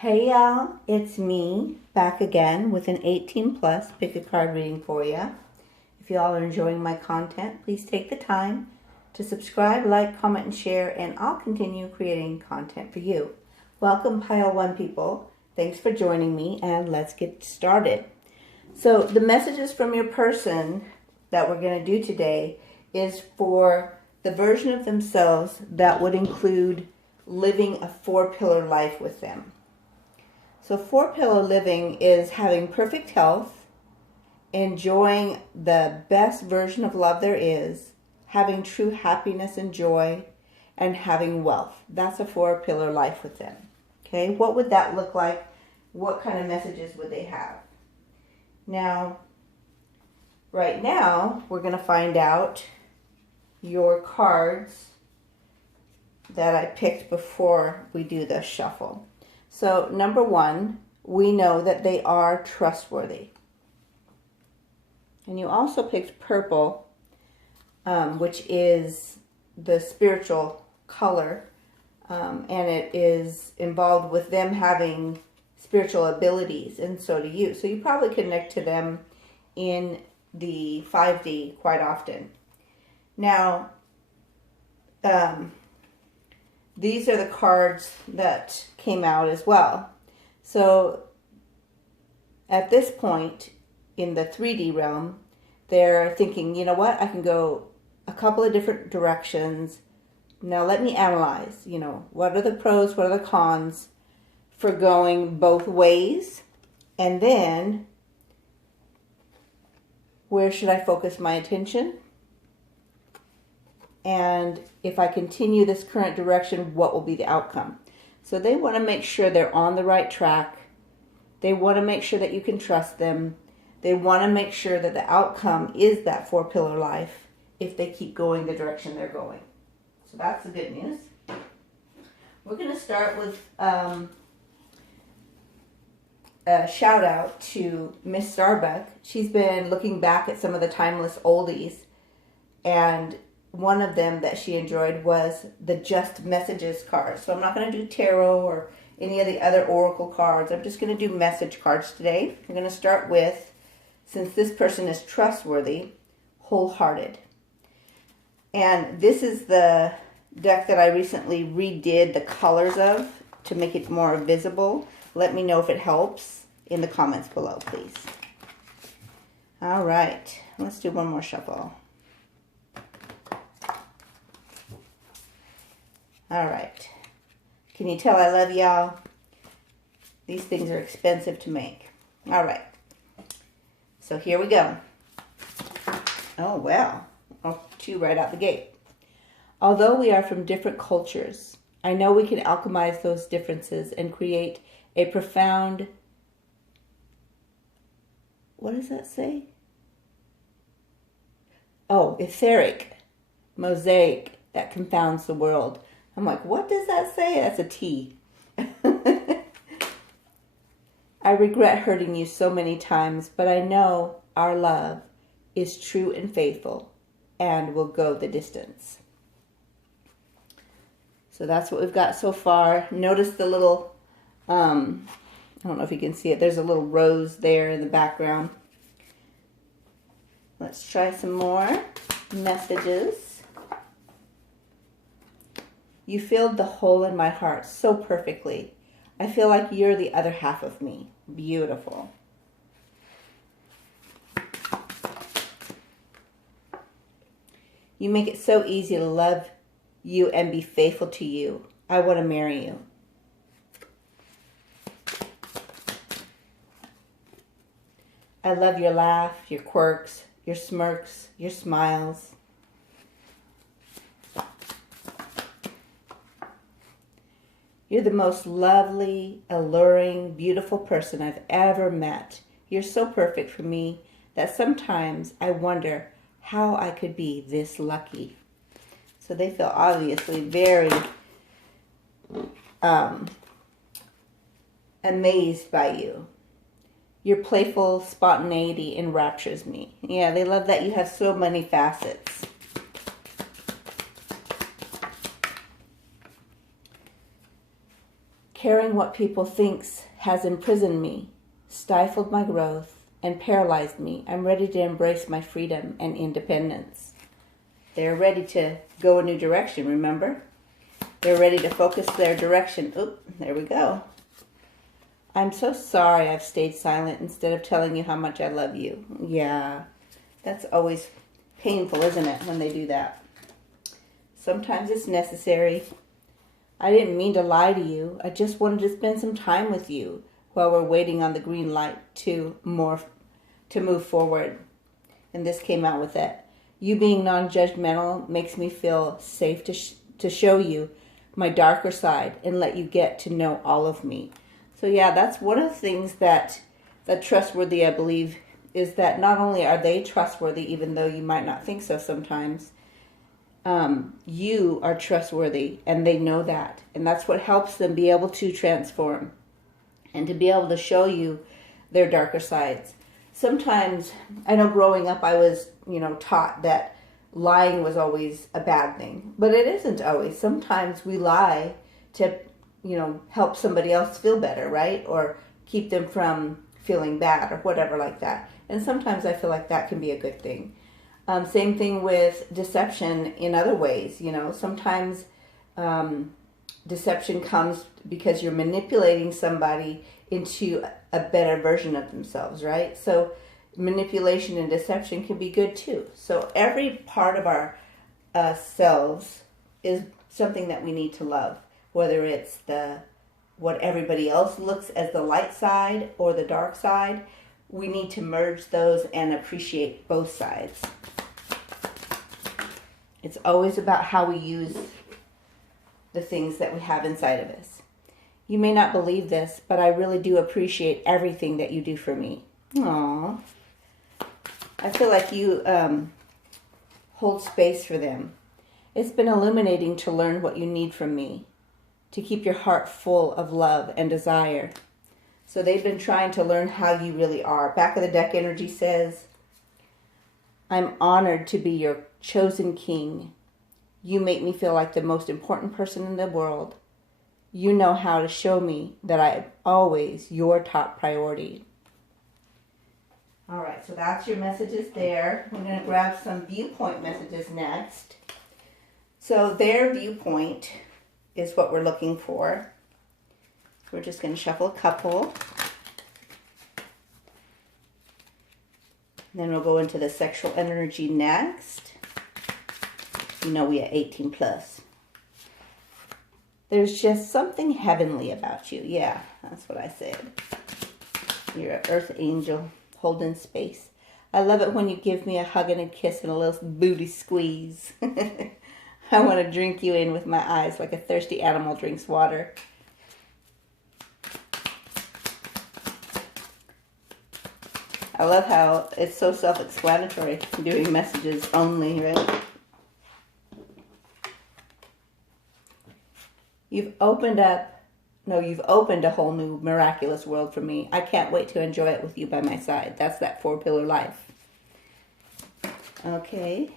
Hey y'all, it's me back again with an 18 plus pick a card reading for you. If y'all are enjoying my content, please take the time to subscribe, like, comment, and share, and I'll continue creating content for you. Welcome Pile 1 people. Thanks for joining me and let's get started. So the messages from your person that we're going to do today is for the version of themselves that would include living a 4-pillar life with them. So 4-pillar living is having perfect health, enjoying the best version of love there is, having true happiness and joy, and having wealth. That's a 4-pillar life with them. Okay, what would that look like? What kind of messages would they have? Now, right now, we're going to find out your cards that I picked before we do the shuffle. So, number 1, we know that they are trustworthy. And you also picked purple, which is the spiritual color, and it is involved with them having spiritual abilities, and so do you. So you probably connect to them in the 5D quite often. Now, these are the cards that came out as well. So at this point in the 3D realm, they're thinking, you know what, I can go a couple of different directions. Now let me analyze, what are the pros, what are the cons for going both ways? And then where should I focus my attention? And if I continue this current direction, what will be the outcome? So they want to make sure they're on the right track. They want to make sure that you can trust them. They want to make sure that the outcome is that 4-pillar life if they keep going the direction they're going. So that's the good news. We're going to start with a shout out to Miss Starbuck. She's been looking back at some of the timeless oldies, and one of them that she enjoyed was the Just Messages card. So I'm not going to do tarot or any of the other oracle cards. I'm just going to do message cards today. I'm going to start with, since this person is trustworthy, wholehearted. And this is the deck that I recently redid the colors of to make it more visible. Let me know if it helps in the comments below, please. All right, let's do one more shuffle. All right. Can you tell I love y'all? These things are expensive to make. All right. So here we go. Oh, well. Oh, 2 right out the gate. Although we are from different cultures, I know we can alchemize those differences and create a profound... What does that say? Oh, etheric mosaic that confounds the world. I'm like, what does that say? That's a T. I regret hurting you so many times, but I know our love is true and faithful and will go the distance. So that's what we've got so far. Notice the little, I don't know if you can see it. There's a little rose there in the background. Let's try some more messages. You filled the hole in my heart so perfectly. I feel like you're the other half of me. Beautiful. You make it so easy to love you and be faithful to you. I want to marry you. I love your laugh, your quirks, your smirks, your smiles. You're the most lovely, alluring, beautiful person I've ever met. You're so perfect for me that sometimes I wonder how I could be this lucky. So they feel obviously very amazed by you. Your playful spontaneity enraptures me. Yeah, they love that you have so many facets. Caring what people thinks has imprisoned me, stifled my growth, and paralyzed me. I'm ready to embrace my freedom and independence. They're ready to go a new direction, remember? They're ready to focus their direction. Oop, there we go. I'm so sorry I've stayed silent instead of telling you how much I love you. Yeah, that's always painful, isn't it, when they do that? Sometimes it's necessary. I didn't mean to lie to you. I just wanted to spend some time with you while we're waiting on the green light to move forward. And this came out with it. You being non-judgmental makes me feel safe to show you my darker side and let you get to know all of me. So yeah, that's one of the things that trustworthy, I believe, is that not only are they trustworthy, even though you might not think so sometimes, you are trustworthy, and they know that. And that's what helps them be able to transform and to be able to show you their darker sides. Sometimes, I know growing up I was, taught that lying was always a bad thing. But it isn't always. Sometimes we lie to, help somebody else feel better, right? Or keep them from feeling bad or whatever like that. And sometimes I feel like that can be a good thing. Same thing with deception in other ways. Sometimes deception comes because you're manipulating somebody into a better version of themselves, right? So manipulation and deception can be good too. So every part of our selves is something that we need to love, whether it's what everybody else looks as the light side or the dark side. We need to merge those and appreciate both sides. It's always about how we use the things that we have inside of us. You may not believe this, but I really do appreciate everything that you do for me. Aww. I feel like you hold space for them. It's been illuminating to learn what you need from me, to keep your heart full of love and desire. So they've been trying to learn how you really are. Back of the deck energy says, I'm honored to be your chosen king. You make me feel like the most important person in the world. You know how to show me that I'm always your top priority. All right, so that's your messages there. We're going to grab some viewpoint messages next. So their viewpoint is what we're looking for. We're just going to shuffle a couple. Then we'll go into the sexual energy next. We are 18 plus. There's just something heavenly about you. Yeah, that's what I said. You're an earth angel holding space. I love it when you give me a hug and a kiss and a little booty squeeze. I want to drink you in with my eyes like a thirsty animal drinks water. I love how it's so self-explanatory doing messages only, right? You've opened a whole new miraculous world for me. I can't wait to enjoy it with you by my side. That's that 4-pillar life. Okay.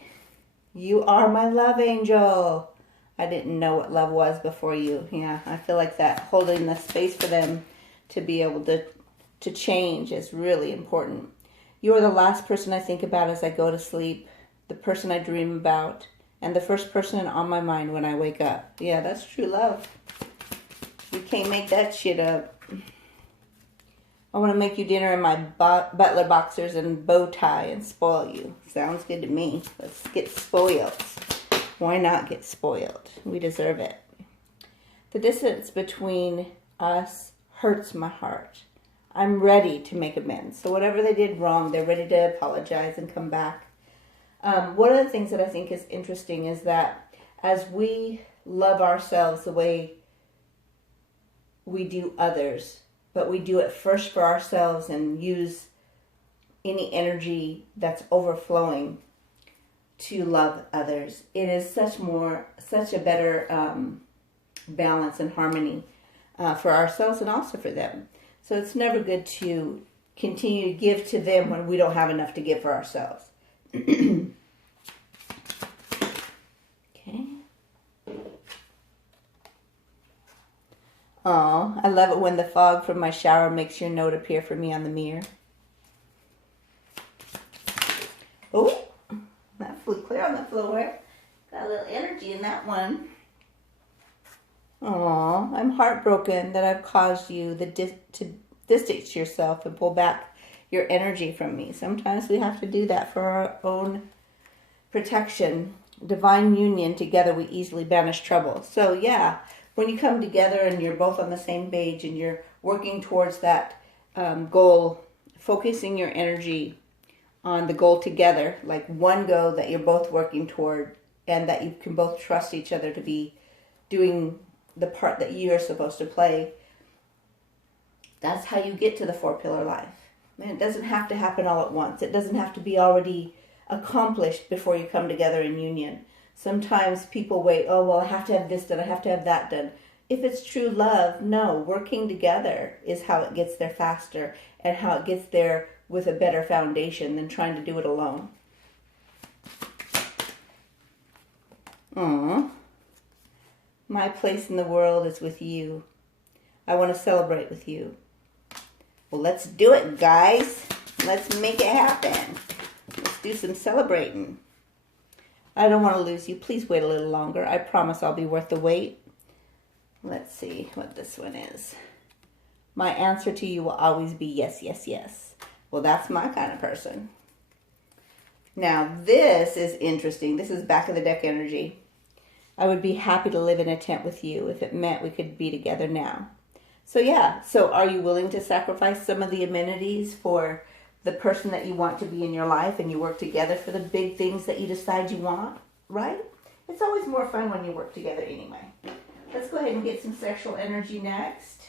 You are my love angel. I didn't know what love was before you. Yeah, I feel like that holding the space for them to be able to change is really important. You are the last person I think about as I go to sleep, the person I dream about, and the first person on my mind when I wake up. Yeah, that's true love. You can't make that shit up. I want to make you dinner in my butler boxers and bow tie and spoil you. Sounds good to me. Let's get spoiled. Why not get spoiled? We deserve it. The distance between us hurts my heart. I'm ready to make amends. So whatever they did wrong, they're ready to apologize and come back. One of the things that I think is interesting is that as we love ourselves the way we do others, but we do it first for ourselves and use any energy that's overflowing to love others, it is such a better balance and harmony for ourselves and also for them. So it's never good to continue to give to them when we don't have enough to give for ourselves. Okay. Oh, I love it when the fog from my shower makes your note appear for me on the mirror. Oh, that flew clear on the floor. Got a little energy in that one. Oh, I'm heartbroken that I've caused you to distance yourself and pull back your energy from me. Sometimes we have to do that for our own protection. Divine union, together we easily banish trouble. So yeah, when you come together and you're both on the same page and you're working towards that goal, focusing your energy on the goal together, like one goal that you're both working toward, and that you can both trust each other to be doing the part that you're supposed to play. That's how you get to the 4-pillar life. And it doesn't have to happen all at once. It doesn't have to be already accomplished before you come together in union. Sometimes people wait, oh, well, I have to have this done, I have to have that done. If it's true love, no, working together is how it gets there faster and how it gets there with a better foundation than trying to do it alone. Aww. My place in the world is with you. I want to celebrate with you. Well, let's do it, guys. Let's make it happen. Let's do some celebrating. I don't want to lose you. Please wait a little longer. I promise I'll be worth the wait. Let's see what this one is. My answer to you will always be yes, yes, yes. Well, that's my kind of person. Now, this is interesting. This is back of the deck energy. I would be happy to live in a tent with you if it meant we could be together now. So yeah, so are you willing to sacrifice some of the amenities for the person that you want to be in your life, and you work together for the big things that you decide you want, right? It's always more fun when you work together anyway. Let's go ahead and get some sexual energy next.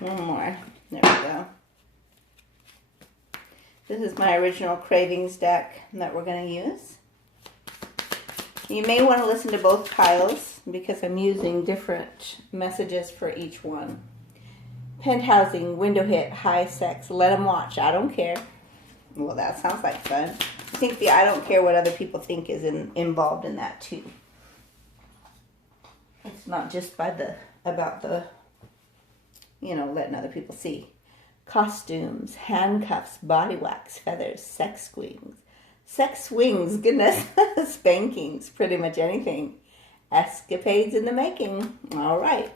One more. There we go. This is my original cravings deck that we're going to use. You may want to listen to both piles because I'm using different messages for each one. Penthousing, window hit, high sex, let them watch, I don't care. Well, that sounds like fun. I think the I don't care what other people think is involved in that too. It's not just about the letting other people see. Costumes, handcuffs, body wax, feathers, sex swings, goodness, spankings, pretty much anything. Escapades in the making. All right.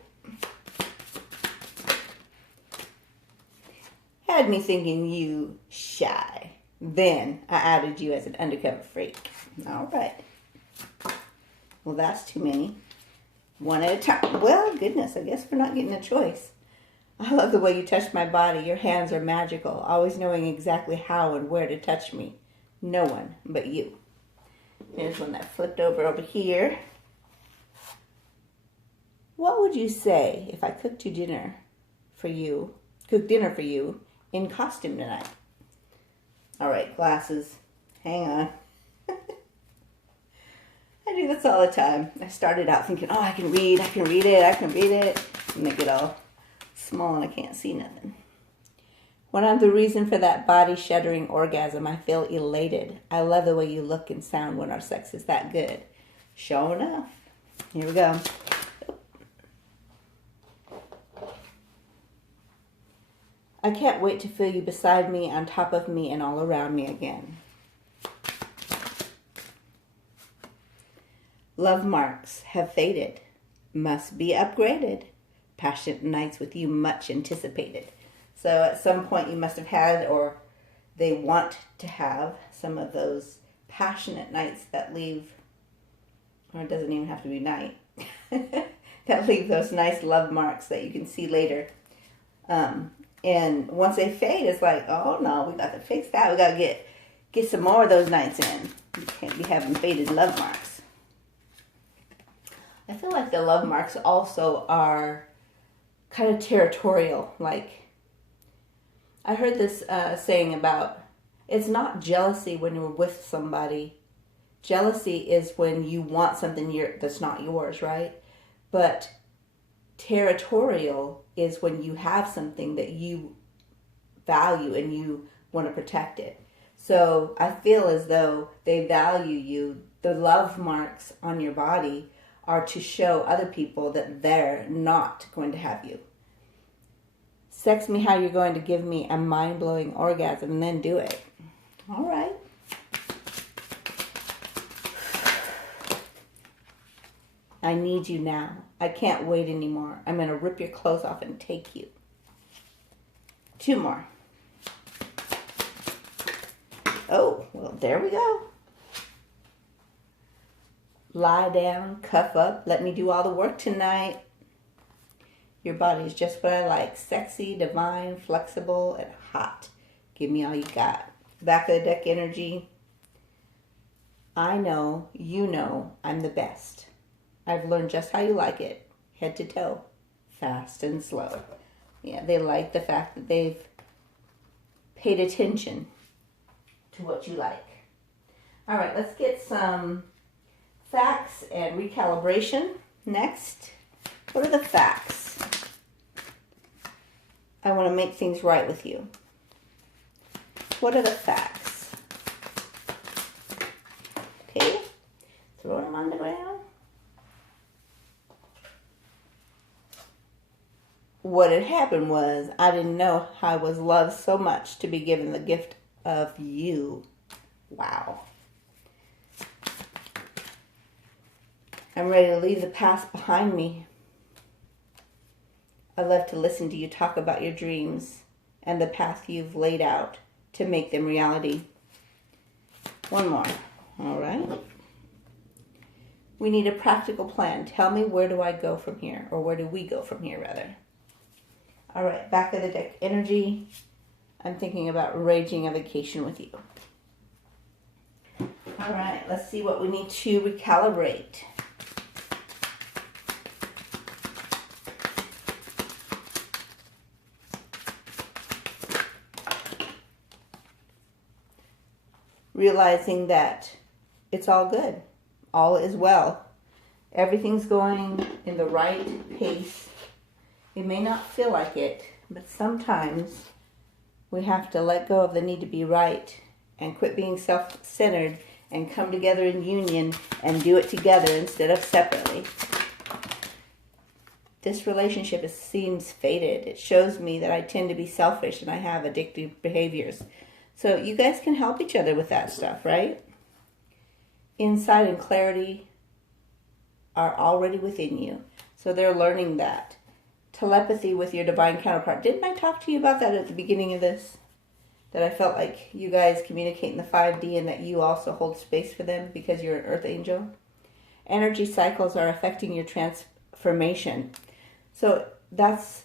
Had me thinking you shy. Then I added you as an undercover freak. All right. Well, that's too many. One at a time. Well, goodness, I guess we're not getting a choice. I love the way you touch my body. Your hands are magical, always knowing exactly how and where to touch me. No one but you. Here's one that flipped over here. What would you say if I cooked dinner for you in costume tonight? All right, glasses. Hang on. I do this all the time. I started out thinking, oh, I can read it. And they get all small and I can't see nothing. When I'm the reason for that body-shuddering orgasm, I feel elated. I love the way you look and sound when our sex is that good. Sure enough. Here we go. I can't wait to feel you beside me, on top of me, and all around me again. Love marks have faded. Must be upgraded. Passionate nights with you much anticipated. So at some point you must have had, or they want to have, some of those passionate nights that leave, or it doesn't even have to be night, that leave those nice love marks that you can see later. And once they fade, it's like, oh no, we got to fix that. We got to get some more of those nights in. You can't be having faded love marks. I feel like the love marks also are kind of territorial. Like, I heard this saying about, it's not jealousy when you're with somebody. Jealousy is when you want something that's not yours, right? But territorial is when you have something that you value and you want to protect it. So I feel as though they value you. The love marks on your body are to show other people that they're not going to have you. Sex me how you're going to give me a mind-blowing orgasm and then do it. All right. I need you now. I can't wait anymore. I'm going to rip your clothes off and take you. 2 more. Oh, well, there we go. Lie down, cuff up, let me do all the work tonight. Your body is just what I like. Sexy, divine, flexible, and hot. Give me all you got. Back of the deck energy. I know, you know, I'm the best. I've learned just how you like it. Head to toe. Fast and slow. Yeah, they like the fact that they've paid attention to what you like. All right, let's get some facts and recalibration next. What are the facts? I want to make things right with you. What are the facts? Okay, throw them on the ground. What had happened was I didn't know I was loved so much to be given the gift of you. Wow. I'm ready to leave the past behind me. I love to listen to you talk about your dreams and the path you've laid out to make them reality. 1 more. All right. We need a practical plan. Tell me, where do I go from here? Or where do we go from here, rather? All right, back of the deck energy. I'm thinking about arranging a vacation with you. All right, let's see what we need to recalibrate. Realizing that it's all good. All is well. Everything's going in the right pace. It may not feel like it, but sometimes we have to let go of the need to be right and quit being self-centered and come together in union and do it together instead of separately. This relationship seems fated. It shows me that I tend to be selfish and I have addictive behaviors. So you guys can help each other with that stuff, right? Insight and clarity are already within you. So they're learning that. Telepathy with your divine counterpart. Didn't I talk to you about that at the beginning of this? That I felt like you guys communicate in the 5D and that you also hold space for them because you're an earth angel. Energy cycles are affecting your transformation. So that's,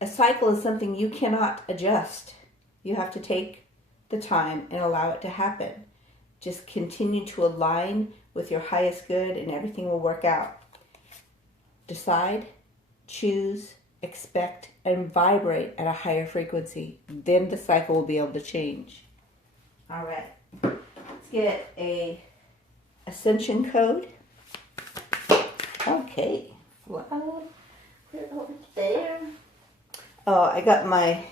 a cycle is something you cannot adjust. You have to take the time and allow it to happen. Just continue to align with your highest good and everything will work out. Decide, choose, expect, and vibrate at a higher frequency. Then the cycle will be able to change. All right. Let's get a ascension code. Okay. Wow. We're over there. Oh, I got my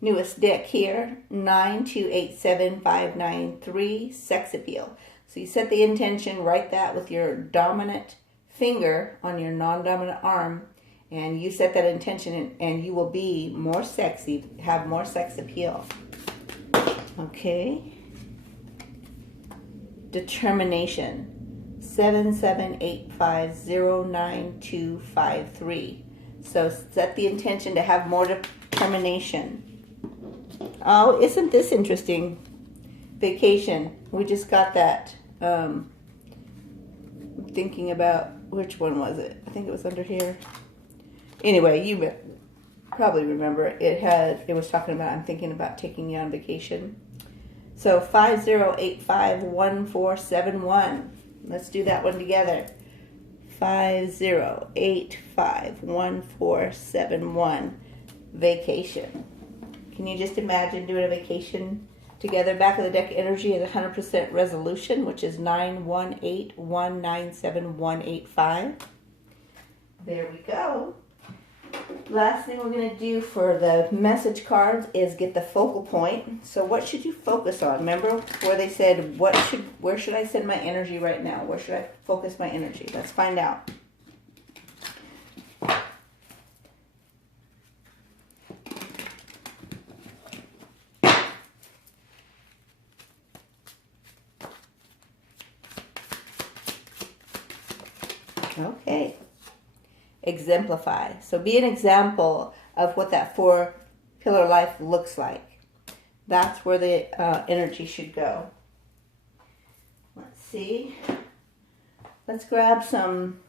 newest deck here, 9287593, Sex Appeal. So you set the intention, write that with your dominant finger on your non-dominant arm, and you set that intention and you will be more sexy, have more sex appeal. Okay. Determination, 77850923. So set the intention to have more determination. Oh, isn't this interesting? Vacation. We just got that. Thinking about, which one was it? I think it was under here. Anyway, you probably remember it was talking about, I'm thinking about taking you on vacation. So 50851471. Let's do that one together. 50851471. Vacation. Can you just imagine doing a vacation together? Back of the deck energy is 100% resolution, which is 918197185. There we go. Last thing we're going to do for the message cards is get the focal point. So what should you focus on? Remember where they said, where should I send my energy right now? Where should I focus my energy? Let's find out. Okay. Exemplify. So be an example of what that 4-pillar life looks like. That's where the energy should go. Let's see. Let's grab some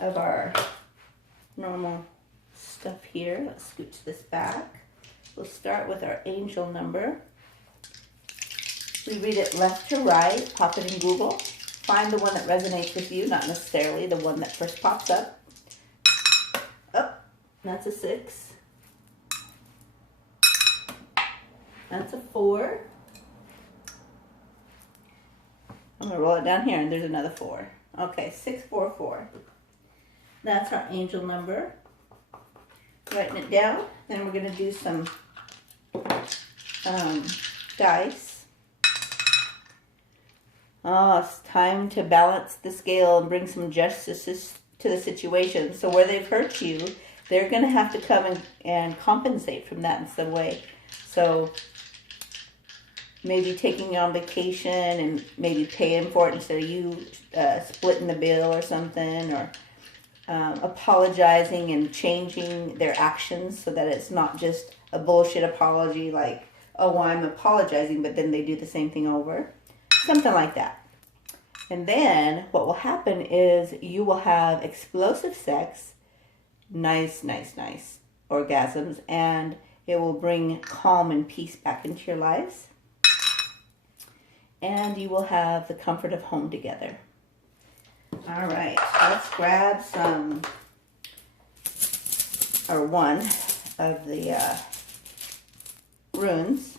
of our normal stuff here. Let's scooch this back. We'll start with our angel number. We read it left to right. Pop it in Google. Find the one that resonates with you, not necessarily the one that first pops up. Oh, that's a 6. That's a 4. I'm going to roll it down here, and there's another 4. Okay, 644. That's our angel number. Writing it down. Then we're going to do some dice. Oh, it's time to balance the scale and bring some justice to the situation. So where they've hurt you, they're going to have to come and compensate from that in some way. So maybe taking you on vacation and maybe paying for it instead of you splitting the bill or something, or apologizing and changing their actions so that it's not just a bullshit apology like, oh, well, I'm apologizing, but then they do the same thing over. Something like that. And then what will happen is you will have explosive sex, nice orgasms, and it will bring calm and peace back into your lives. And you will have the comfort of home together. All right, let's grab one of the runes.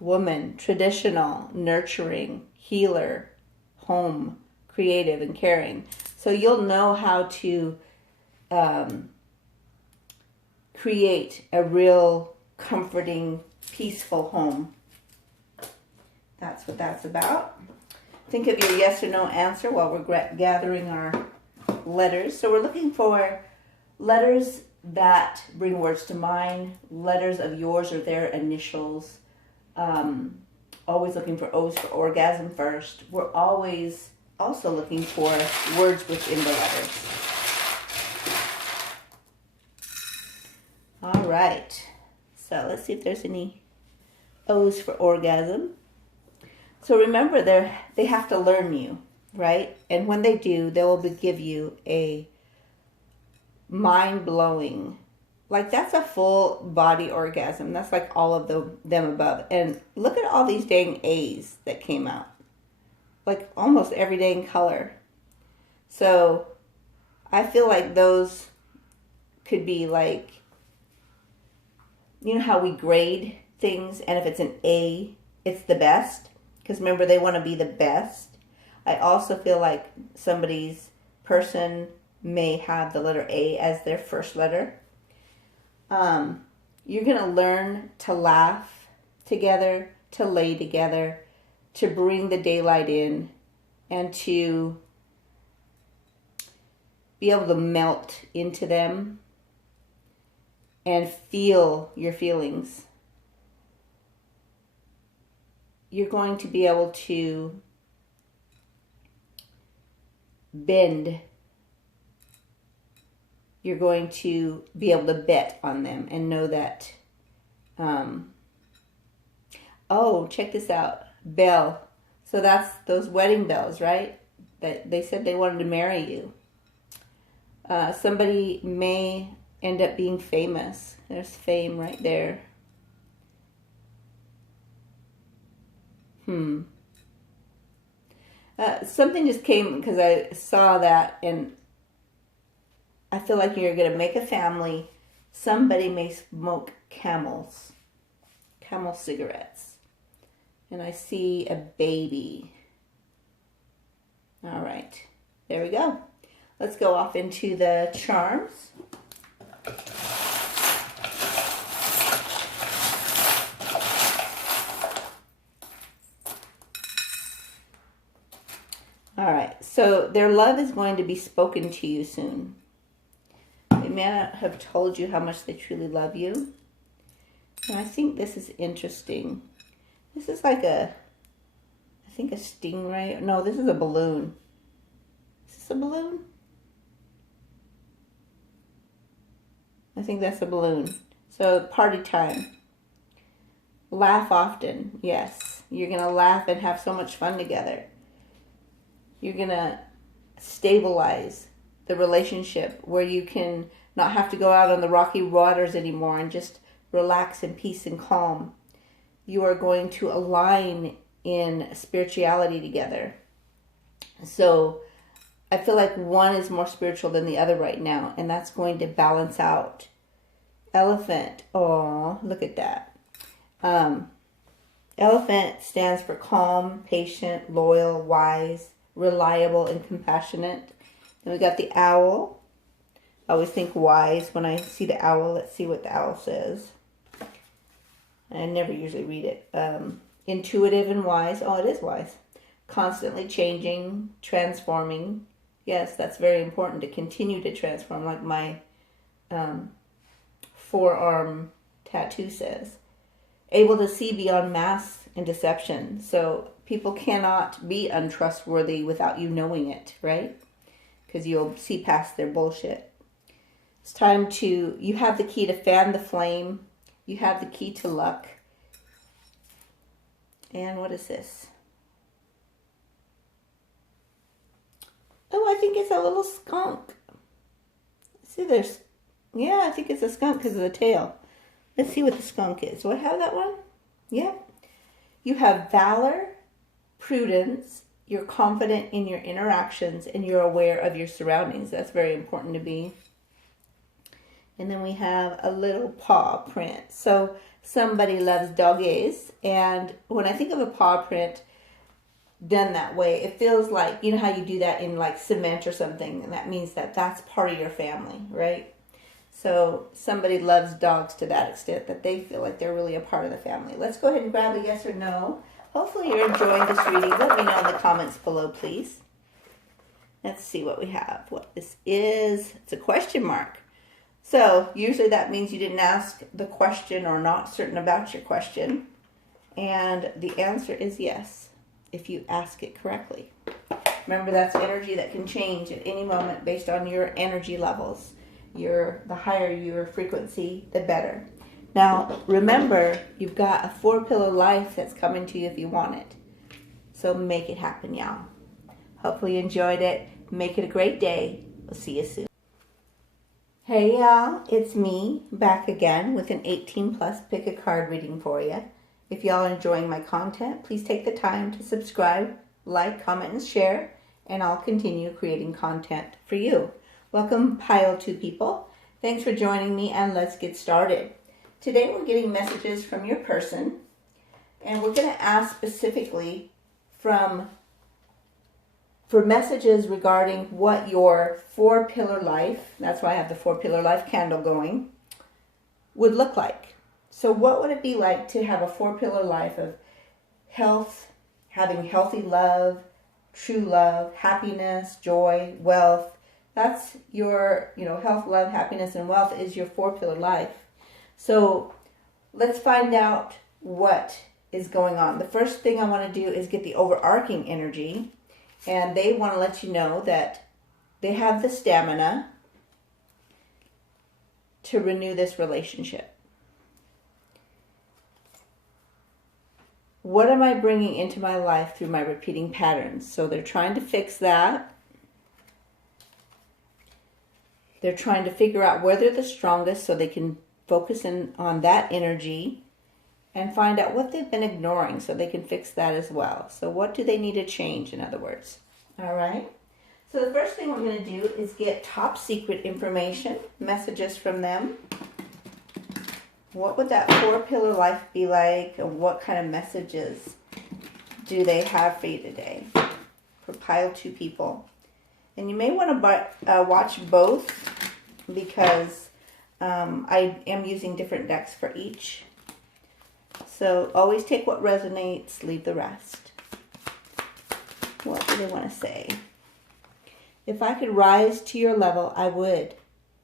Woman, traditional, nurturing, healer, home, creative, and caring. So you'll know how to create a real comforting, peaceful home. That's what that's about. Think of your yes or no answer while we're gathering our letters. So we're looking for letters that bring words to mind, letters of yours or their initials. Always looking for O's for orgasm first. We're always also looking for words within the letters. All right. So let's see if there's any O's for orgasm. So remember, they have to learn you, right? And when they do, they will give you a mind-blowing, like that's a full body orgasm. That's like all of them above. And look at all these dang A's that came out. Like almost every dang color. So I feel like those could be like, you know how we grade things, and if it's an A, it's the best. Because remember, they want to be the best. I also feel like somebody's person may have the letter A as their first letter. You're going to learn to laugh together, to lay together, to bring the daylight in, and to be able to melt into them and feel your feelings. You're going to be able to bend. You're going to be able to bet on them and know that, oh, check this out, bell. So that's those wedding bells, right? That they said they wanted to marry you. Somebody may end up being famous. There's fame right there. Something just came because I saw that, and I feel like you're going to make a family. Somebody may smoke Camel cigarettes. And I see a baby. All right. There we go. Let's go off into the charms. All right, so their love is going to be spoken to you soon. They may not have told you how much they truly love you. And I think this is interesting. This is like I think a stingray. No, this is a balloon. Is this a balloon? I think that's a balloon. So party time. Laugh often. Yes, you're going to laugh and have so much fun together. You're going to stabilize the relationship where you can not have to go out on the rocky waters anymore and just relax in peace and calm. You are going to align in spirituality together. So I feel like one is more spiritual than the other right now, and that's going to balance out. Elephant. Oh, look at that. Elephant stands for calm, patient, loyal, wise, reliable, and compassionate. Then we got the owl. I always think wise when I see the owl. Let's see what the owl says. I never usually read it. Intuitive and wise. Oh, it is wise. Constantly changing, transforming. Yes, that's very important to continue to transform, like my forearm tattoo says. Able to see beyond masks and deception. So people cannot be untrustworthy without you knowing it, right? Because you'll see past their bullshit. It's time to, you have the key to fan the flame. You have the key to luck. And what is this? Oh, I think it's a little skunk. See, there's, yeah, I think it's a skunk because of the tail. Let's see what the skunk is. Do I have that one? Yeah. You have valor, prudence, you're confident in your interactions, and you're aware of your surroundings. That's very important to be. And then we have a little paw print. So somebody loves doggies, and when I think of a paw print done that way, it feels like, you know how you do that in like cement or something, and that means that that's part of your family, right? So somebody loves dogs to that extent that they feel like they're really a part of the family. Let's go ahead and grab a yes or no. Hopefully you're enjoying this reading. Let me know in the comments below, please. Let's see what we have. What this is. It's a question mark. So usually that means you didn't ask the question or not certain about your question. And the answer is yes, if you ask it correctly. Remember, that's energy that can change at any moment based on your energy levels. The higher your frequency, the better. Now, remember, you've got a 4-pillar life that's coming to you if you want it. So make it happen, y'all. Hopefully you enjoyed it. Make it a great day. We'll see you soon. Hey, y'all. It's me, back again with an 18+ pick a card reading for you. If y'all are enjoying my content, please take the time to subscribe, like, comment, and share, and I'll continue creating content for you. Welcome, Pile 2 people. Thanks for joining me, and let's get started. Today we're getting messages from your person, and we're going to ask specifically for messages regarding what your 4-pillar life, that's why I have the 4-pillar life candle going, would look like. So what would it be like to have a 4-pillar life of health, having healthy love, true love, happiness, joy, wealth? That's your, health, love, happiness, and wealth is your 4-pillar life. So let's find out what is going on. The first thing I want to do is get the overarching energy, and they want to let you know that they have the stamina to renew this relationship. What am I bringing into my life through my repeating patterns? So they're trying to fix that. They're trying to figure out where they're the strongest so they can focus in on that energy and find out what they've been ignoring so they can fix that as well. So what do they need to change, in other words? All right. So the first thing we're going to do is get top secret information, messages from them. What would that 4-pillar life be like, and what kind of messages do they have for you today? For Pile 2 people. And you may want to watch both because I am using different decks for each. So always take what resonates, leave the rest. What do they want to say? If I could rise to your level, I would.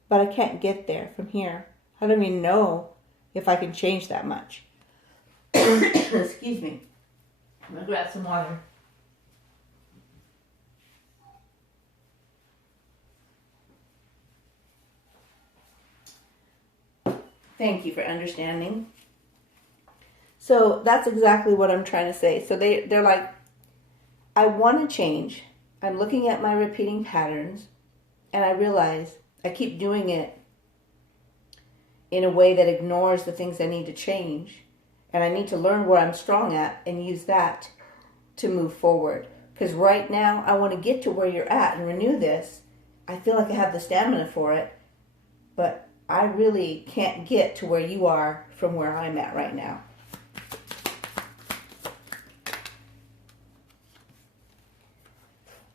But I can't get there from here. I don't even know if I can change that much. Excuse me. I'm going to grab some water. Thank you for understanding. So that's exactly what I'm trying to say. So they're like, I want to change. I'm looking at my repeating patterns, and I realize I keep doing it in a way that ignores the things I need to change. And I need to learn where I'm strong at and use that to move forward. Because right now, I want to get to where you're at and renew this. I feel like I have the stamina for it, but I really can't get to where you are from where I'm at right now.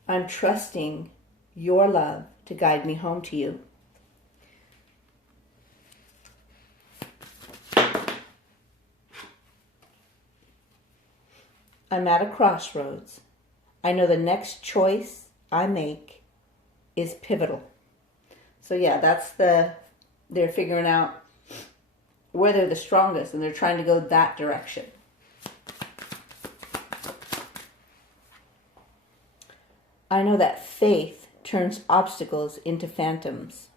I'm trusting your love to guide me home to you. I'm at a crossroads. I know the next choice I make is pivotal. So yeah, they're figuring out where they're the strongest, and they're trying to go that direction. I know that faith turns obstacles into phantoms.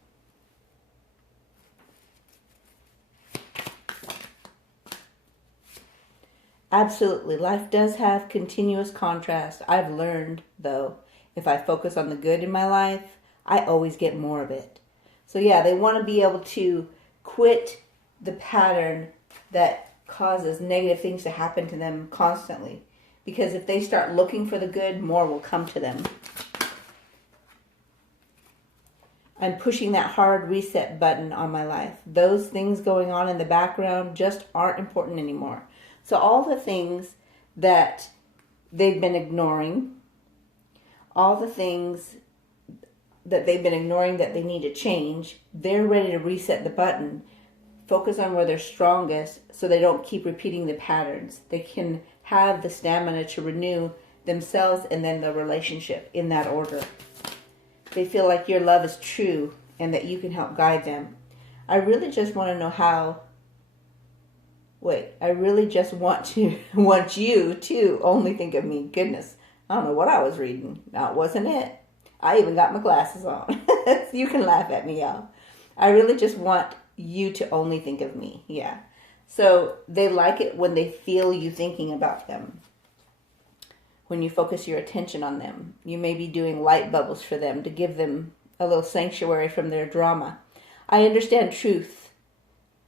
Absolutely, life does have continuous contrast. I've learned, though, if I focus on the good in my life, I always get more of it. So yeah, they want to be able to quit the pattern that causes negative things to happen to them constantly. Because if they start looking for the good, more will come to them. I'm pushing that hard reset button on my life. Those things going on in the background just aren't important anymore. So all the things that they've been ignoring, all the things that they've been ignoring that they need to change, they're ready to reset the button, focus on where they're strongest so they don't keep repeating the patterns. They can have the stamina to renew themselves and then the relationship in that order. They feel like your love is true and that you can help guide them. I really just want to know how... I really just want you to only think of me. Goodness, I don't know what I was reading. That wasn't it. I even got my glasses on. You can laugh at me, y'all. I really just want you to only think of me. Yeah. So they like it when they feel you thinking about them. When you focus your attention on them. You may be doing light bubbles for them to give them a little sanctuary from their drama. I understand truth.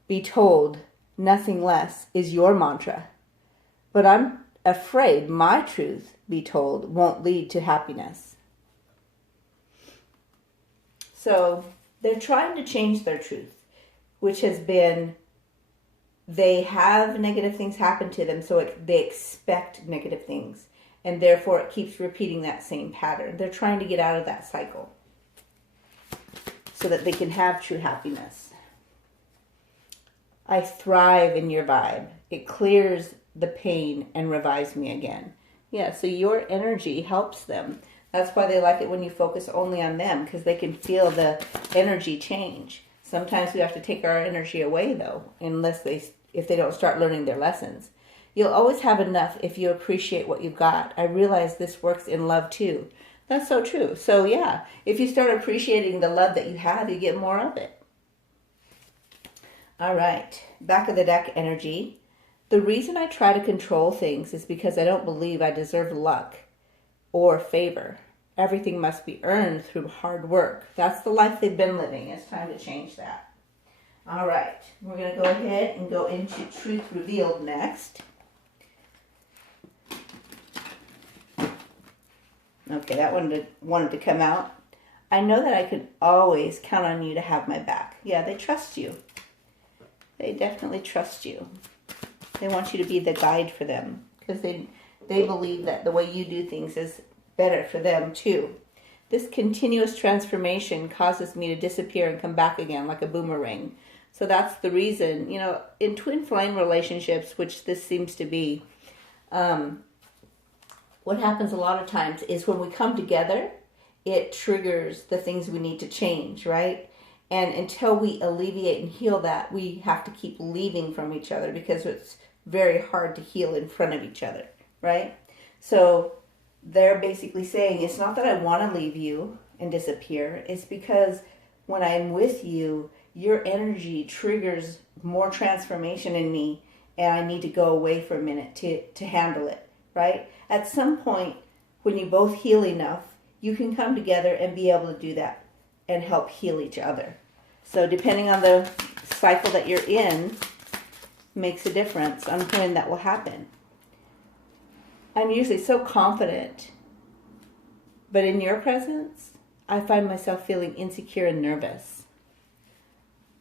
Be told. Nothing less is your mantra. But I'm afraid my truth, be told, won't lead to happiness. So they're trying to change their truth, which has been they have negative things happen to them, so they expect negative things. And therefore it keeps repeating that same pattern. They're trying to get out of that cycle so that they can have true happiness. I thrive in your vibe. It clears the pain and revives me again. Yeah, so your energy helps them. That's why they like it when you focus only on them, because they can feel the energy change. Sometimes we have to take our energy away, though, if they don't start learning their lessons. You'll always have enough if you appreciate what you've got. I realize this works in love, too. That's so true. So, yeah, if you start appreciating the love that you have, you get more of it. All right, back of the deck energy. The reason I try to control things is because I don't believe I deserve luck or favor. Everything must be earned through hard work. That's the life they've been living. It's time to change that. All right, we're going to go ahead and go into Truth Revealed next. Okay, that one wanted to come out. I know that I can always count on you to have my back. Yeah, they trust you. They definitely trust you. They want you to be the guide for them because they believe that the way you do things is better for them too. This continuous transformation causes me to disappear and come back again like a boomerang. So that's the reason, you know, in twin flame relationships, which this seems to be, what happens a lot of times is when we come together, it triggers the things we need to change, right? And until we alleviate and heal that, we have to keep leaving from each other because it's very hard to heal in front of each other, right? So they're basically saying, it's not that I want to leave you and disappear. It's because when I'm with you, your energy triggers more transformation in me, and I need to go away for a minute to handle it, right? At some point, when you both heal enough, you can come together and be able to do that and help heal each other. So depending on the cycle that you're in, makes a difference on when that will happen. I'm usually so confident, but in your presence, I find myself feeling insecure and nervous.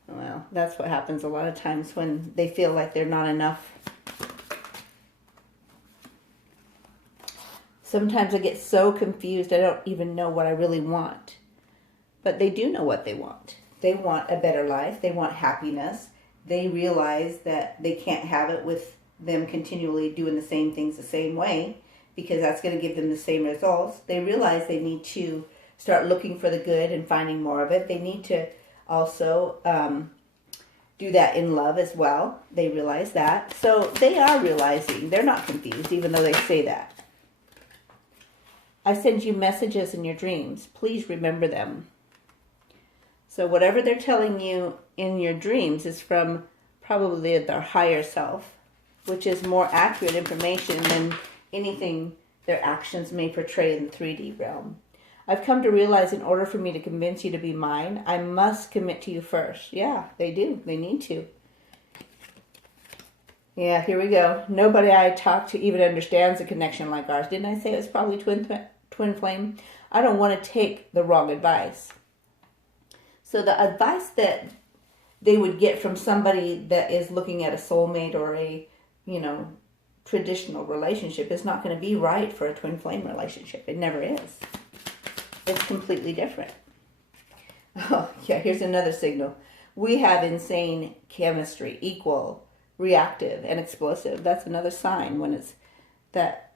Well, that's what happens a lot of times when they feel like they're not enough. Sometimes I get so confused, I don't even know what I really want. But they do know what they want. They want a better life. They want happiness. They realize that they can't have it with them continually doing the same things the same way, because that's going to give them the same results. They realize they need to start looking for the good and finding more of it. They need to also do that in love as well. They realize that. So they are realizing. They're not confused, even though they say that. I send you messages in your dreams. Please remember them. So whatever they're telling you in your dreams is from probably their higher self, which is more accurate information than anything their actions may portray in the 3D realm. I've come to realize in order for me to convince you to be mine, I must commit to you first. Yeah, they do. They need to. Yeah, here we go. Nobody I talk to even understands a connection like ours. Didn't I say it was probably twin flame? I don't want to take the wrong advice. So the advice that they would get from somebody that is looking at a soulmate or a, you know, traditional relationship is not going to be right for a twin flame relationship. It never is. It's completely different. Oh, yeah, here's another signal. We have insane chemistry, equal, reactive, and explosive. That's another sign when it's that.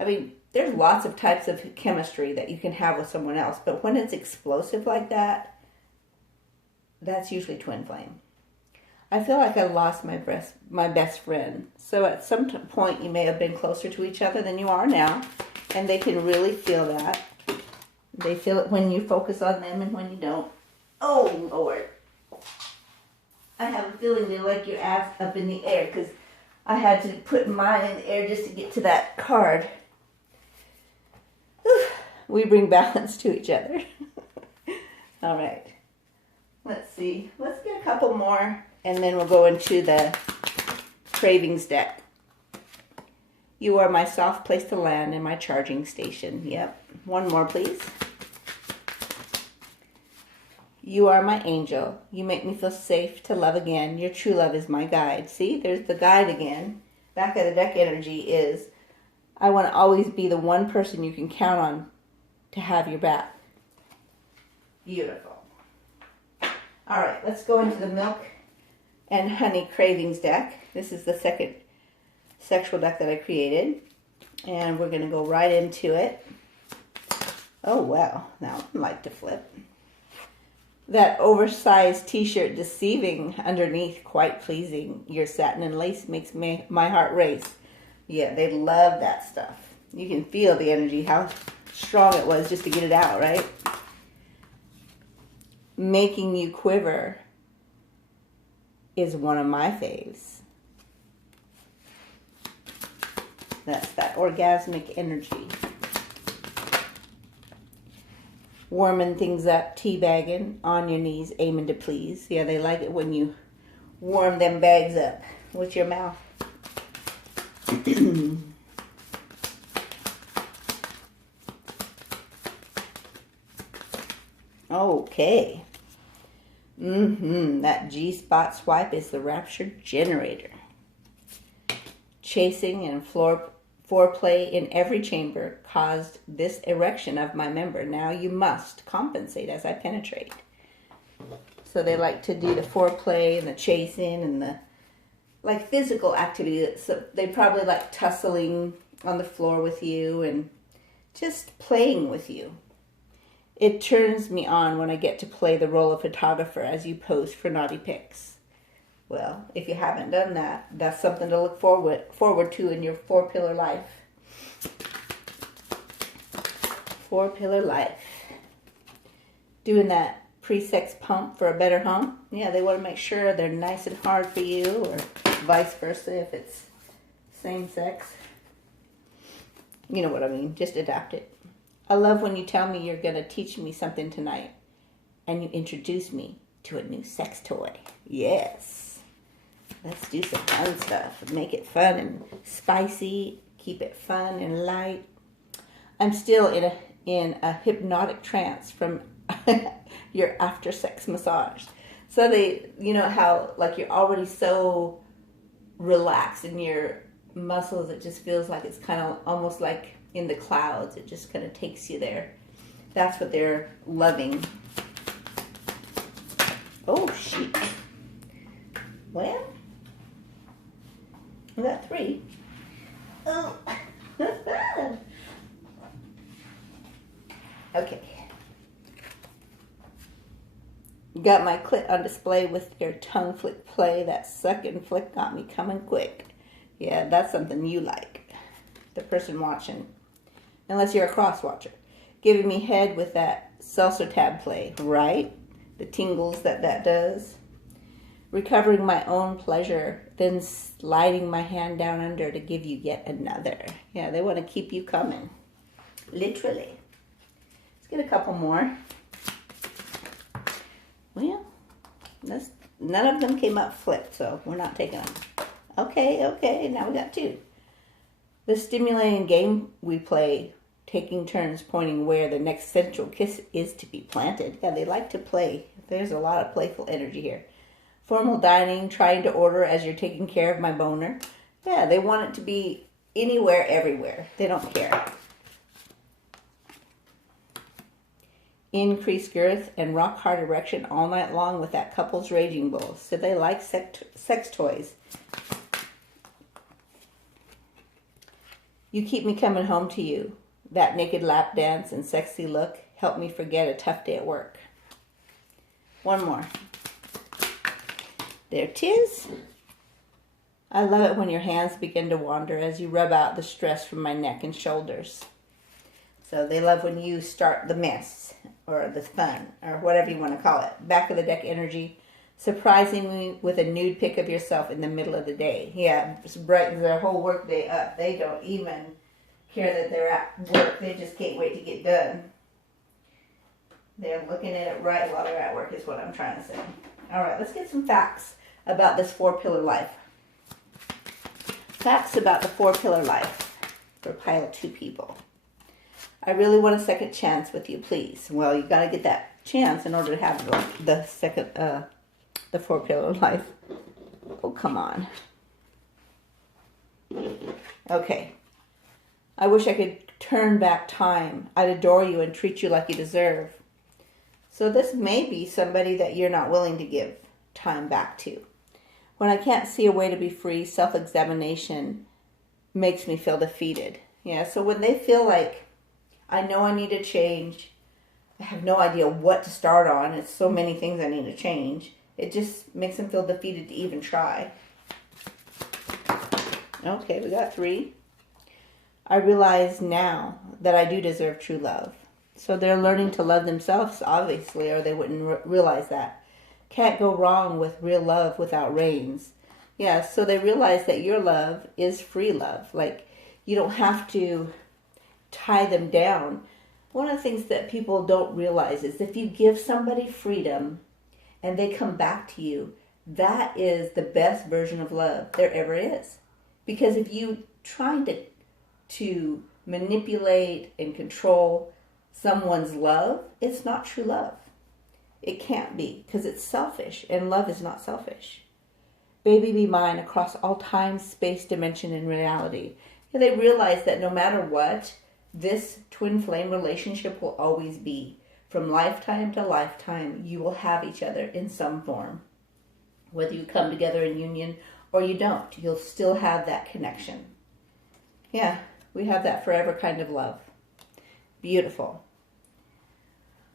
I mean, there's lots of types of chemistry that you can have with someone else, but when it's explosive like that, that's usually twin flame. I feel like I lost my best friend. So at some point you may have been closer to each other than you are now, and they can really feel that. They feel it when you focus on them and when you don't. Oh, Lord. I have a feeling they like your ass up in the air because I had to put mine in the air just to get to that card. We bring balance to each other. All right. Let's see. Let's get a couple more, and then we'll go into the cravings deck. You are my soft place to land and my charging station. Yep. One more, please. You are my angel. You make me feel safe to love again. Your true love is my guide. See, there's the guide again. Back of the deck energy is, I want to always be the one person you can count on to have your back. Beautiful. All right, let's go into the milk and honey cravings deck. This is the second sexual deck that I created, and we're going to go right into it. Oh, wow. Now I like to flip. That oversized t-shirt deceiving, underneath quite pleasing. Your satin and lace makes my heart race. Yeah, they love that stuff. You can feel the energy, how strong it was just to get it out, right? Making you quiver is one of my faves. That's that orgasmic energy. Warming things up, teabagging, on your knees, aiming to please. Yeah, they like it when you warm them bags up with your mouth. Okay. That G-spot swipe is the rapture generator. Chasing and Foreplay in every chamber caused this erection of my member. Now you must compensate as I penetrate. So they like to do the foreplay and the chasing and the like physical activity. So they probably like tussling on the floor with you and just playing with you. It turns me on when I get to play the role of photographer as you pose for naughty pics. Well, if you haven't done that, that's something to look forward to in your 4-pillar life. 4-pillar life. Doing that pre-sex pump for a better home. Yeah, they want to make sure they're nice and hard for you, or vice versa if it's same sex. You know what I mean. Just adapt it. I love when you tell me you're going to teach me something tonight and you introduce me to a new sex toy. Yes. Let's do some fun stuff. Make it fun and spicy. Keep it fun and light. I'm still in a hypnotic trance from your after sex massage. So they, you know how like you're already so relaxed in your muscles, it just feels like it's kind of almost like in the clouds. It just kind of takes you there. That's what they're loving. Oh, shit. Well, we got 3. Oh. Okay. Got my clit on display with your tongue flick play. That second flick got me coming quick. Yeah, that's something you like. The person watching. Unless you're a cross watcher. Giving me head with that seltzer tab play, right? The tingles that does. Recovering my own pleasure, then sliding my hand down under to give you yet another. Yeah, they want to keep you coming. Literally. Let's get a couple more. Well, none of them came up flipped, so we're not taking them. Okay, now we got 2. The stimulating game we play, taking turns pointing where the next sensual kiss is to be planted. Yeah, they like to play. There's a lot of playful energy here. Formal dining, trying to order as you're taking care of my boner. Yeah, they want it to be anywhere, everywhere. They don't care. Increased girth and rock hard erection all night long with that couple's raging bull. So they like sex toys. You keep me coming home to you. That naked lap dance and sexy look help me forget a tough day at work. One more. There 'tis. I love it when your hands begin to wander as you rub out the stress from my neck and shoulders. So they love when you start the mess or the fun or whatever you want to call it. Back of the deck energy. Surprising me with a nude pic of yourself in the middle of the day. Yeah, just brightens their whole work day up. They don't even care that they're at work. They just can't wait to get done. They're looking at it right while they're at work is what I'm trying to say. All right, let's get some facts about this 4-pillar life. Facts about the 4-pillar life for pile 2 people. I really want a second chance with you, please. Well, you got to get that chance in order to have the 4-pillar life. Oh, come on. Okay. I wish I could turn back time. I'd adore you and treat you like you deserve. So this may be somebody that you're not willing to give time back to. When I can't see a way to be free, self-examination makes me feel defeated. Yeah, so when they feel like, I know I need to change, I have no idea what to start on, it's so many things I need to change, it just makes them feel defeated to even try. Okay, we got 3. I realize now that I do deserve true love. So they're learning to love themselves, obviously, or they wouldn't realize that. Can't go wrong with real love without reins. Yeah, so they realize that your love is free love. Like, you don't have to tie them down. One of the things that people don't realize is if you give somebody freedom and they come back to you, that is the best version of love there ever is. Because if you try to manipulate and control someone's love, it's not true love. It can't be, because it's selfish, and love is not selfish. Baby, be mine across all time, space, dimension, and reality. They realize that no matter what, this twin flame relationship will always be. From lifetime to lifetime, you will have each other in some form. Whether you come together in union or you don't, you'll still have that connection. Yeah, we have that forever kind of love. Beautiful.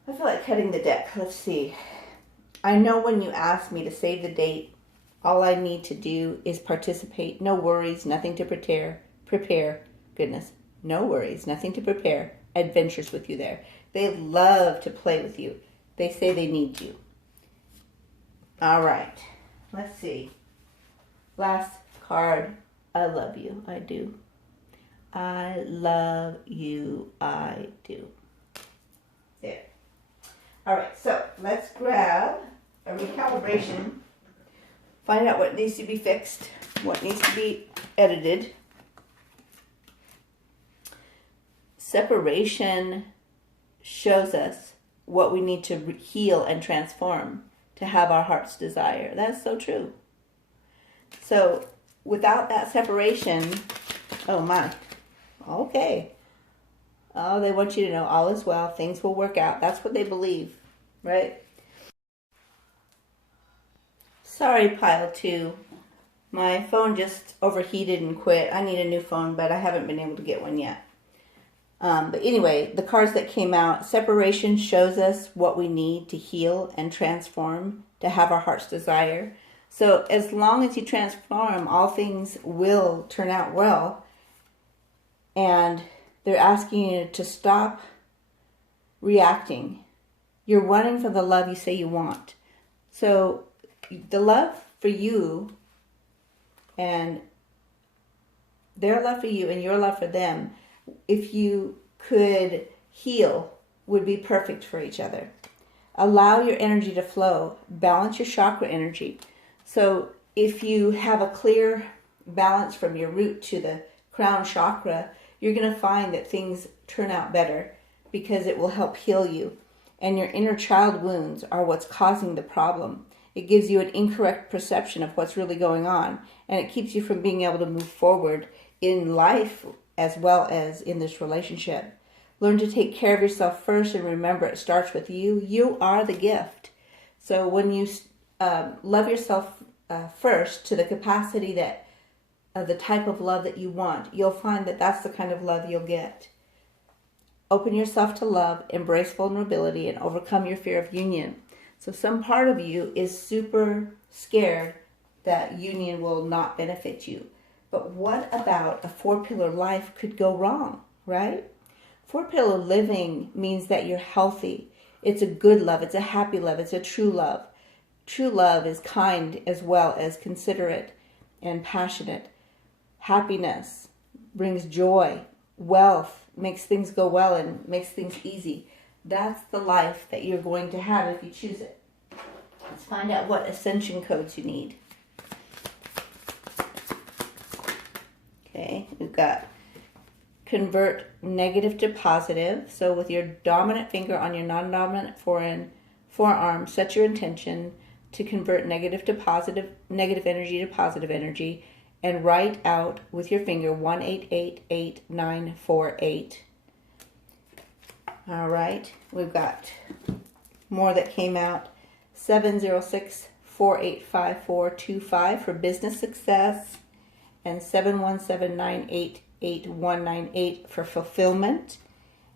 I feel like cutting the deck. Let's see. I know when you ask me to save the date, all I need to do is participate. No worries, nothing to prepare. Goodness, no worries, nothing to prepare. Adventures with you there. They love to play with you. They say they need you. All right. Let's see. Last card. I love you. I do. I love you. I do. There. All right. So let's grab a recalibration. Find out what needs to be fixed. What needs to be edited. Separation shows us what we need to heal and transform to have our heart's desire. That's so true. So without that separation, oh my, okay. Oh, they want you to know all is well, things will work out. That's what they believe, right? Sorry, pile 2. My phone just overheated and quit. I need a new phone, but I haven't been able to get one yet. But anyway, the cards that came out, separation shows us what we need to heal and transform to have our heart's desire. So as long as you transform, all things will turn out well. And they're asking you to stop reacting. You're running from the love you say you want. So the love for you and their love for you and your love for them, if you could heal, would be perfect for each other. Allow your energy to flow. Balance your chakra energy. So if you have a clear balance from your root to the crown chakra, you're going to find that things turn out better because it will help heal you. And your inner child wounds are what's causing the problem. It gives you an incorrect perception of what's really going on, and it keeps you from being able to move forward in life as well as in this relationship. Learn to take care of yourself first, and remember it starts with you. You are the gift. So when you love yourself first to the capacity that the type of love that you want, you'll find that that's the kind of love you'll get. Open yourself to love, embrace vulnerability, and overcome your fear of union. So some part of you is super scared that union will not benefit you. But what about a 4-pillar life could go wrong, right? 4-pillar living means that you're healthy. It's a good love. It's a happy love. It's a true love. True love is kind as well as considerate and passionate. Happiness brings joy. Wealth makes things go well and makes things easy. That's the life that you're going to have if you choose it. Let's find out what ascension codes you need. Okay, we've got convert negative to positive. So with your dominant finger on your non-dominant forearm, set your intention to convert negative energy to positive energy, and write out with your finger 18888948. All right, we've got more that came out. 706485425 for business success, and 717988198 for fulfillment,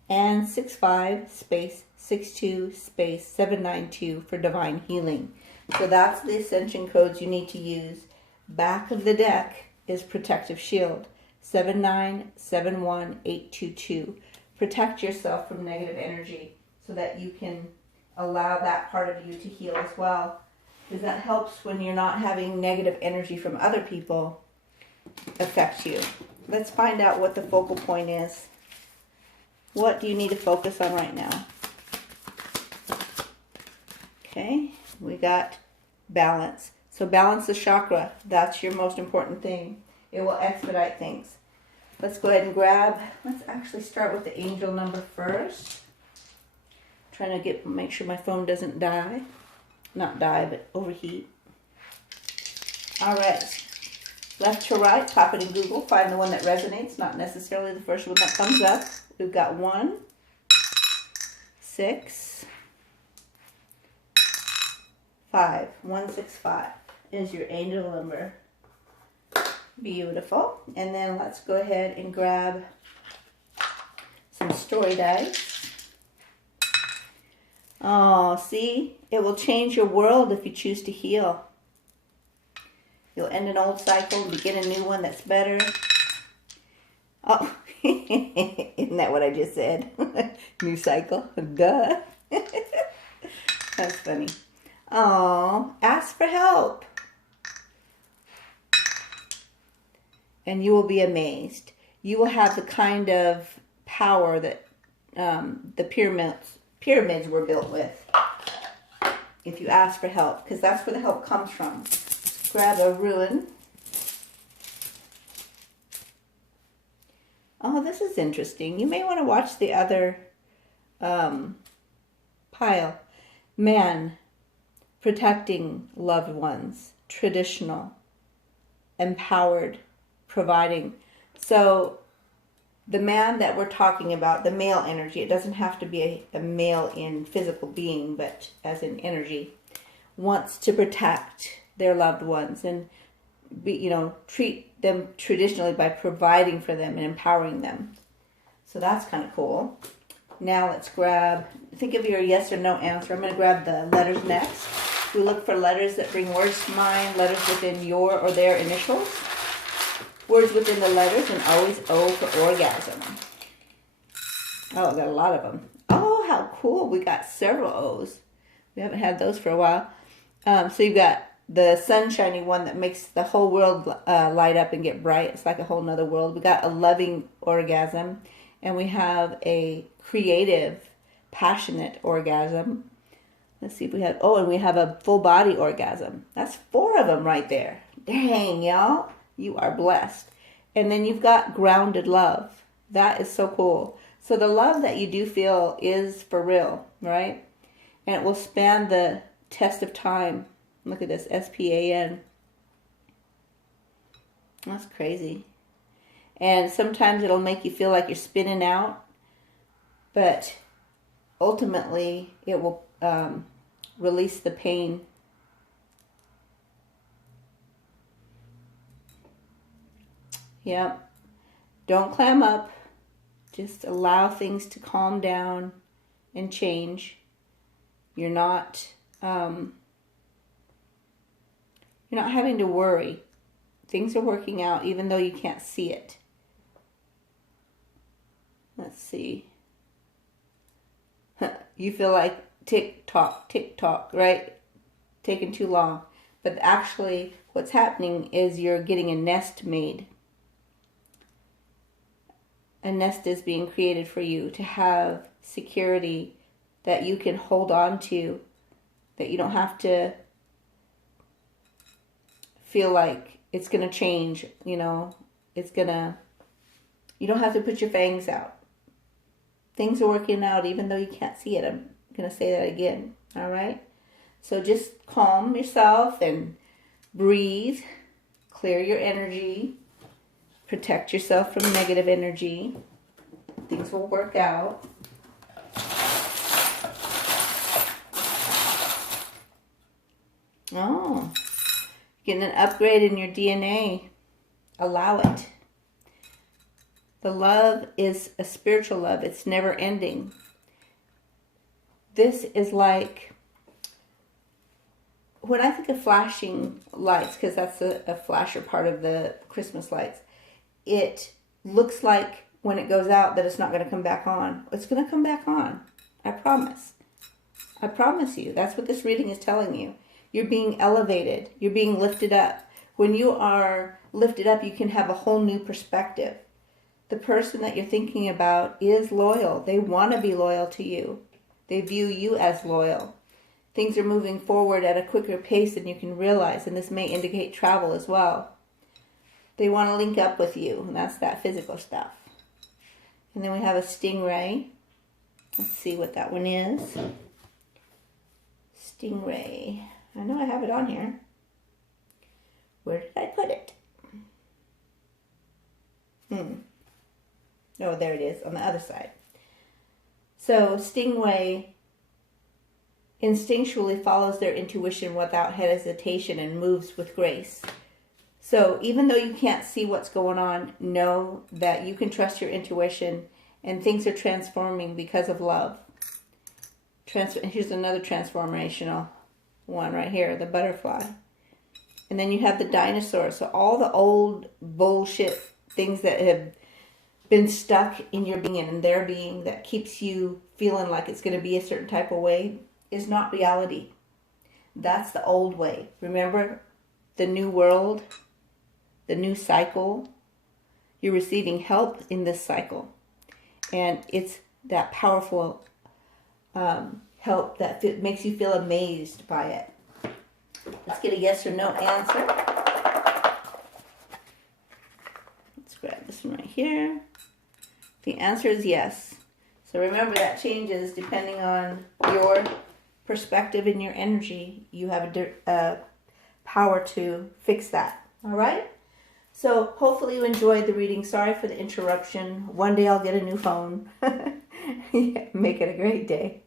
and 65-62-792 for divine healing. So that's the ascension codes you need to use. Back of the deck is protective shield, 7971822. Protect yourself from negative energy so that you can allow that part of you to heal as well. Because that helps when you're not having negative energy from other people affect you. Let's find out what the focal point is. What do you need to focus on right now? Okay, we got balance. So balance the chakra. That's your most important thing. It will expedite things. Let's go ahead and let's actually start with the angel number first. Trying to make sure my phone doesn't die. Not die, but overheat. All right. Left to right, pop it in Google, find the one that resonates, not necessarily the first one that comes up. We've got 1, 6, 5. 165 is your angel number. Beautiful. And then let's go ahead and grab some story dice. Oh, see? It will change your world if you choose to heal. You'll end an old cycle and begin a new one that's better. Oh, isn't that what I just said? New cycle. Duh. That's funny. Oh, ask for help. And you will be amazed. You will have the kind of power that the pyramids were built with. If you ask for help, because that's where the help comes from. Grab a ruin. Oh, this is interesting. You may want to watch the other pile. Man, protecting loved ones, traditional, empowered, providing. So the man that we're talking about, the male energy, it doesn't have to be a male in physical being, but as in energy, wants to protect their loved ones and treat them traditionally by providing for them and empowering them. So that's kind of cool. Now let's grab, think of your yes or no answer. I'm going to grab the letters next. We look for letters that bring words to mind, letters within your or their initials, words within the letters, and always O for orgasm. Oh, got a lot of them. Oh, how cool. We got several O's. We haven't had those for a while. So you've got the sunshiny one that makes the whole world light up and get bright. It's like a whole nother world. We got a loving orgasm. And we have a creative, passionate orgasm. Let's see if we have, and we have a full body orgasm. That's 4 of them right there. Dang, y'all. You are blessed. And then you've got grounded love. That is so cool. So the love that you do feel is for real, right? And it will span the test of time. Look at this, SPAN. That's crazy. And sometimes it'll make you feel like you're spinning out, but ultimately it will release the pain. Yep. Don't clam up. Just allow things to calm down and change. You're not having to worry. Things are working out even though you can't see it. Let's see. You feel like tick tock, right? Taking too long. But actually what's happening is you're getting a nest made. A nest is being created for you to have security that you can hold on to, that you don't have to feel like it's going to change, you don't have to put your fangs out. Things are working out even though you can't see it. I'm going to say that again, all right? So just calm yourself and breathe, clear your energy, protect yourself from negative energy. Things will work out. Oh, getting an upgrade in your DNA. Allow it. The love is a spiritual love. It's never ending. This is like, when I think of flashing lights, because that's a flasher part of the Christmas lights, it looks like when it goes out that it's not going to come back on. It's going to come back on. I promise. I promise you. That's what this reading is telling you. You're being elevated. You're being lifted up. When you are lifted up, you can have a whole new perspective. The person that you're thinking about is loyal. They want to be loyal to you. They view you as loyal. Things are moving forward at a quicker pace than you can realize, and this may indicate travel as well. They want to link up with you, and that's that physical stuff. And then we have a stingray. Let's see what that one is. Stingray. I know I have it on here. Where did I put it? Oh, there it is on the other side. So Stingray instinctually follows their intuition without hesitation and moves with grace. So even though you can't see what's going on, know that you can trust your intuition and things are transforming because of love. Here's another transformational one right here, the butterfly. And then you have the dinosaur. So all the old bullshit things that have been stuck in your being and in their being that keeps you feeling like it's going to be a certain type of way is not reality. That's the old way. Remember the new world, the new cycle. You're receiving help in this cycle. And it's that powerful help that makes you feel amazed by it. Let's get a yes or no answer. Let's grab this one right here. The answer is yes. So remember that changes depending on your perspective and your energy. You have a power to fix that. All right? So hopefully you enjoyed the reading. Sorry for the interruption. One day I'll get a new phone. Make it a great day.